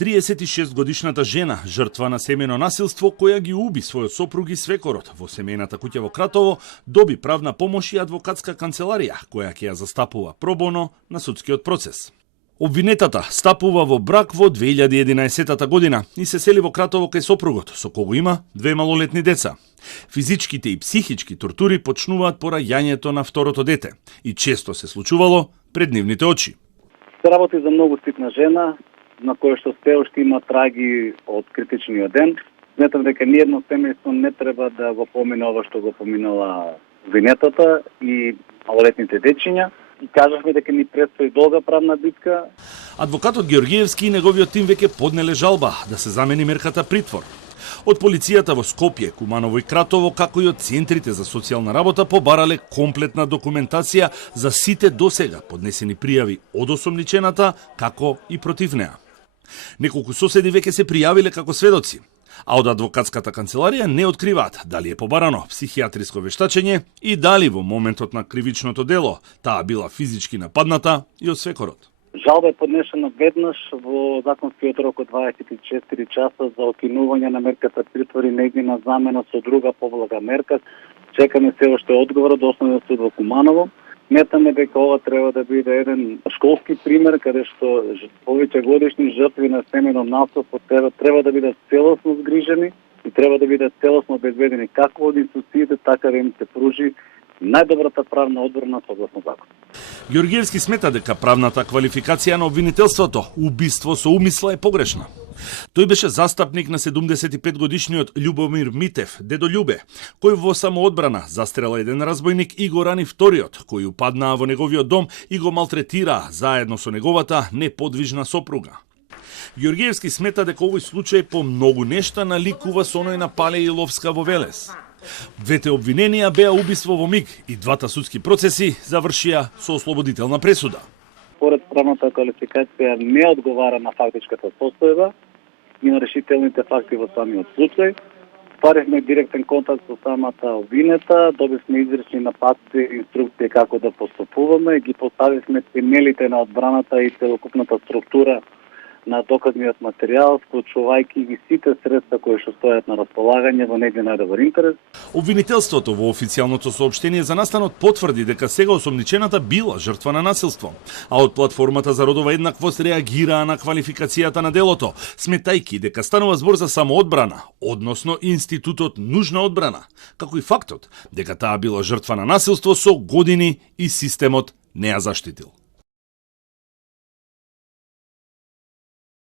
36-годишната жена, жртва на семејно насилство, која ги уби својот сопруг и свекорот во семејната куќа во Кратово, доби правна помош и адвокатска канцеларија, која ќе ја застапува пробоно на судскиот процес. Обвинетата стапува во брак во 2011 година и се сели во Кратово кај сопругот, со кого има 2 малолетни деца. Физичките и психички тортури почнуваат по раѓањето на второто дете и често се случувало пред нивните очи. Се работи за многу ситна жена, на која што се уште има траги од критичниот ден. Сметам дека ниедно семејство не треба да го помине ова што го поминала обвинетата и малолетните дечиња. И кажавме дека ни предстои долга правна битка. Адвокатот Георгиевски и неговиот тим веќе поднеле жалба да се замени мерката притвор. Од полицијата во Скопје, Куманово и Кратово, како и од центрите за социјална работа, побарале комплетна документација за сите досега поднесени пријави од осомничената, како и против неа. Неколку соседи веќе се пријавиле како сведоци, а од адвокатската канцеларија не откриваат дали е побарано психијатриско вештачење и дали во моментот на кривичното дело таа била физички нападната и од свекорот. Жалба е поднесена веднаш во законскиот рок од 24 часа за окинување на мерката притвор и нејзина замена со друга поблага мерка. Чекаме се уште одговор од Основниот суд во Куманово. Сметаме дека ова треба да биде еден школски пример каде што повеќе годишни жртви на семејно насилство треба да бидат целосно згрижени и треба да бидат целосно обезбедени како од институциите, така да им се пружи најдобрата правна одбрана согласно закон. Георгиевски смета дека правната квалификација на обвинителството убиство со умисла е погрешна. Тој беше застапник на 75-годишниот Љубомир Митев, дедо Љубе, кој во самоодбрана застрела еден разбойник и го рани вториот, кој упаднаа во неговиот дом и го малтретираа заедно со неговата неподвижна сопруга. Георгиевски смета дека овој случај по многу нешта наликува со оној на Пале Иловска во Велес. Двете обвиненија беа убиство во миг и двата судски процеси завршија со ослободителна пресуда. Според правната квалификација не одговара на фактичката состојба и на решителните факти во самиот случај. Стварихме директен контакт со самата обвинета, добивме изречни нападки и инструкции како да постапуваме, ги поставивме темелите на одбраната и целокупната структура на доказниот материјал, вклучувајќи ги сите средства кои што стојат на располагање во нејзин најдобар интерес. Обвинителството во официјалното соопштение за настанот потврди дека сега осомничената била жртва на насилство, а од платформата за родова еднаквост реагираа на квалификацијата на делото, сметајќи дека станува збор за самоодбрана, односно институтот нужна одбрана, како и фактот дека таа била жртва на насилство со години и системот не ја заштитил.